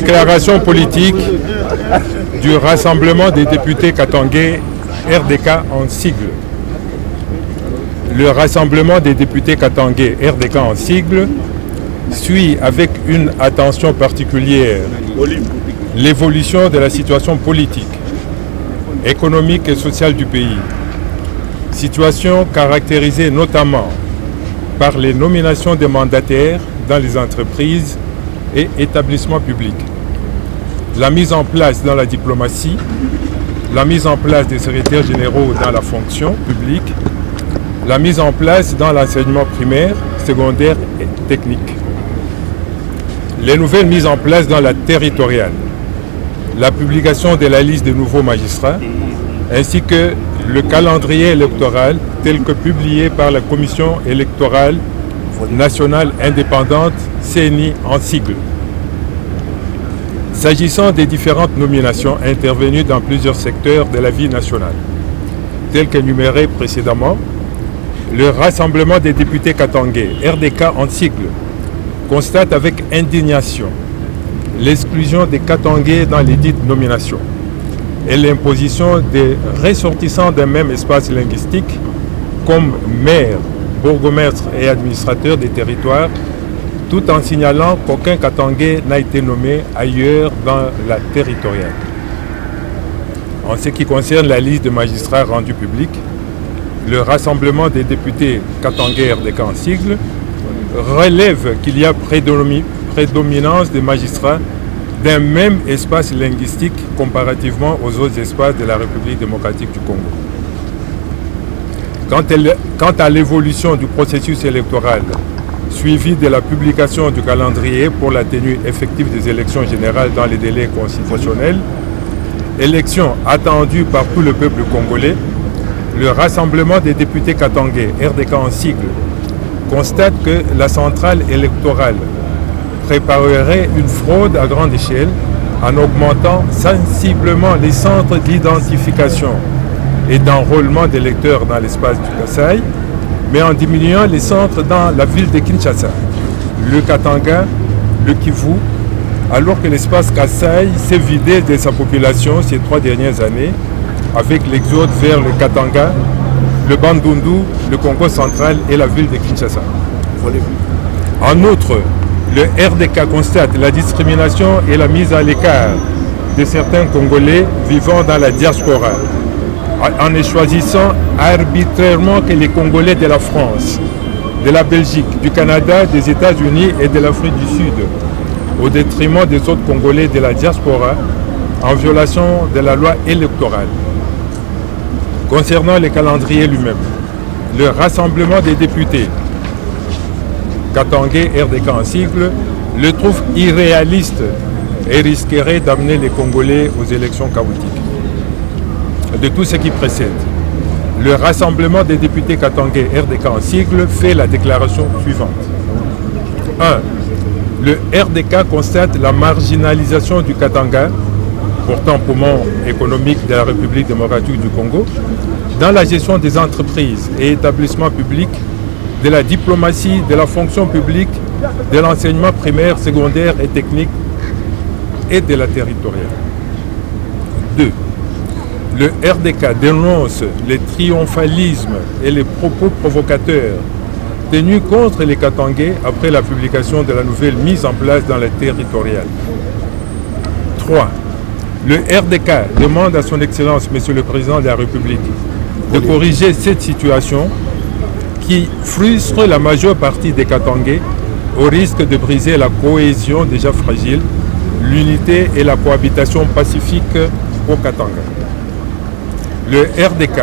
Déclaration politique du Rassemblement des députés katangais, RDK en sigle. Le Rassemblement des députés katangais, RDK en sigle, suit avec une attention particulière l'évolution de la situation politique, économique et sociale du pays. Situation caractérisée notamment par les nominations des mandataires dans les entreprises et établissements publics, la mise en place dans la diplomatie, la mise en place des secrétaires généraux dans la fonction publique, la mise en place dans l'enseignement primaire, secondaire et technique, les nouvelles mises en place dans la territoriale, la publication de la liste des nouveaux magistrats, ainsi que le calendrier électoral tel que publié par la Commission électorale nationale indépendante, CENI en sigle. S'agissant des différentes nominations intervenues dans plusieurs secteurs de la vie nationale, telles qu'énumérées précédemment, le Rassemblement des députés katangais, RDK en sigle, constate avec indignation l'exclusion des katangais dans les dites nominations et l'imposition des ressortissants d'un même espace linguistique comme maire, bourgmestre et administrateur des territoires, tout en signalant qu'aucun katangais n'a été nommé ailleurs dans la territoriale. En ce qui concerne la liste de magistrats rendus publics, le Rassemblement des députés katangais RDK en sigle relève qu'il y a prédominance des magistrats d'un même espace linguistique comparativement aux autres espaces de la République démocratique du Congo. Quant à l'évolution du processus électoral, suivi de la publication du calendrier pour la tenue effective des élections générales dans les délais constitutionnels, élections attendues par tout le peuple congolais, le Rassemblement des députés katangais, RDK en sigle, constate que la centrale électorale préparerait une fraude à grande échelle en augmentant sensiblement les centres d'identification et d'enrôlement d'électeurs dans l'espace du Kasaï, mais en diminuant les centres dans la ville de Kinshasa, le Katanga, le Kivu, alors que l'espace Kasaï s'est vidé de sa population ces 3 dernières années avec l'exode vers le Katanga, le Bandundu, le Congo central et la ville de Kinshasa. En outre, le RDK constate la discrimination et la mise à l'écart de certains Congolais vivant dans la diaspora, en ne choisissant arbitrairement que les Congolais de la France, de la Belgique, du Canada, des États-Unis et de l'Afrique du Sud, au détriment des autres Congolais de la diaspora, en violation de la loi électorale. Concernant le calendrier lui-même, le Rassemblement des députés katangais RDK en sigle le trouve irréaliste et risquerait d'amener les Congolais aux élections chaotiques. De tout ce qui précède, le Rassemblement des députés katangais RDK en sigle fait la déclaration suivante. 1. Le RDK constate la marginalisation du Katanga, pourtant poumon économique de la République démocratique du Congo, dans la gestion des entreprises et établissements publics, de la diplomatie, de la fonction publique, de l'enseignement primaire, secondaire et technique et de la territoriale. 2. Le RDK dénonce les triomphalismes et les propos provocateurs tenus contre les Katangais après la publication de la nouvelle mise en place dans la territoriale. 3. Le RDK demande à son Excellence, Monsieur le Président de la République, de corriger cette situation qui frustre la majeure partie des Katangais au risque de briser la cohésion déjà fragile, l'unité et la cohabitation pacifique au Katanga. Le RDK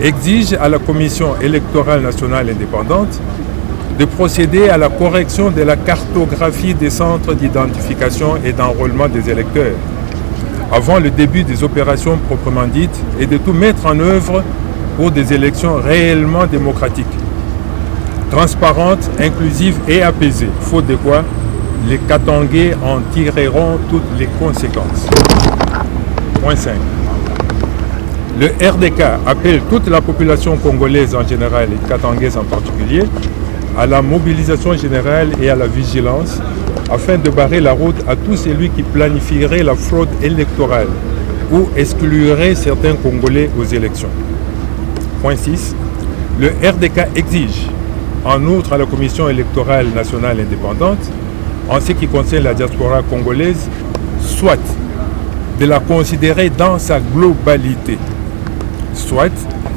exige à la Commission électorale nationale indépendante de procéder à la correction de la cartographie des centres d'identification et d'enrôlement des électeurs avant le début des opérations proprement dites et de tout mettre en œuvre pour des élections réellement démocratiques, transparentes, inclusives et apaisées, faute de quoi les Katangais en tireront toutes les conséquences. Point 5. Le RDK appelle toute la population congolaise en général et katangaise en particulier à la mobilisation générale et à la vigilance afin de barrer la route à tout celui qui planifierait la fraude électorale ou exclurait certains Congolais aux élections. Point 6. Le RDK exige, en outre à la Commission électorale nationale indépendante, en ce qui concerne la diaspora congolaise, soit de la considérer dans sa globalité, soit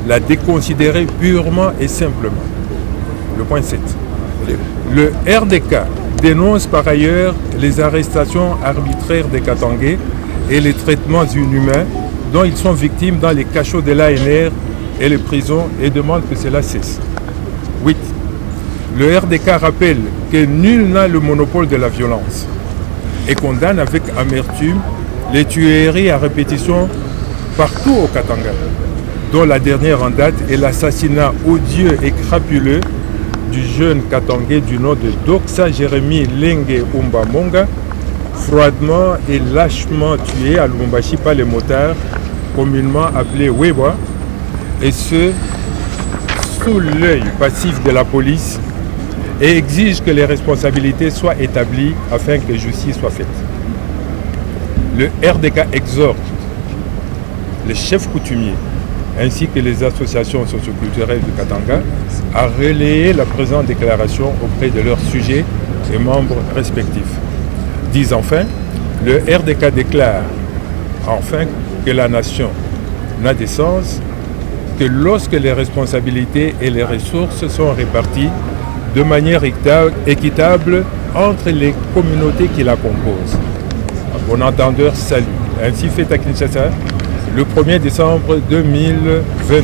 la déconsidérer purement et simplement. Le point 7. Le RDK dénonce par ailleurs les arrestations arbitraires des Katangais et les traitements inhumains dont ils sont victimes dans les cachots de l'ANR et les prisons et demande que cela cesse. 8. Le RDK rappelle que nul n'a le monopole de la violence et condamne avec amertume les tueries à répétition partout au Katanga, dont la dernière en date est l'assassinat odieux et crapuleux du jeune Katangais du nom de Doxa Jérémy Lengue Umbamonga, froidement et lâchement tué à Lubumbashi par les motards, communément appelés Weba, et ce, sous l'œil passif de la police, et exige que les responsabilités soient établies afin que justice soit faite. Le RDK exhorte les chefs coutumiers ainsi que les associations socioculturelles du Katanga à relayer la présente déclaration auprès de leurs sujets et membres respectifs. Disent enfin, le RDK déclare enfin que la nation n'a de sens que lorsque les responsabilités et les ressources sont réparties de manière équitable entre les communautés qui la composent. Bon entendeur, salut. Ainsi fait à Kinshasa le 1er décembre 2022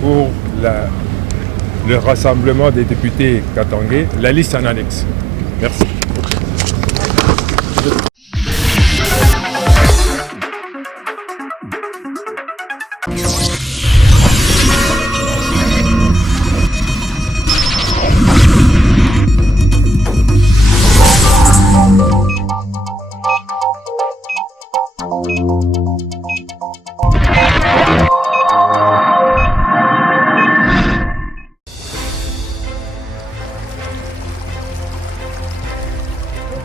pour le rassemblement des députés katangais, la liste en annexe. Merci.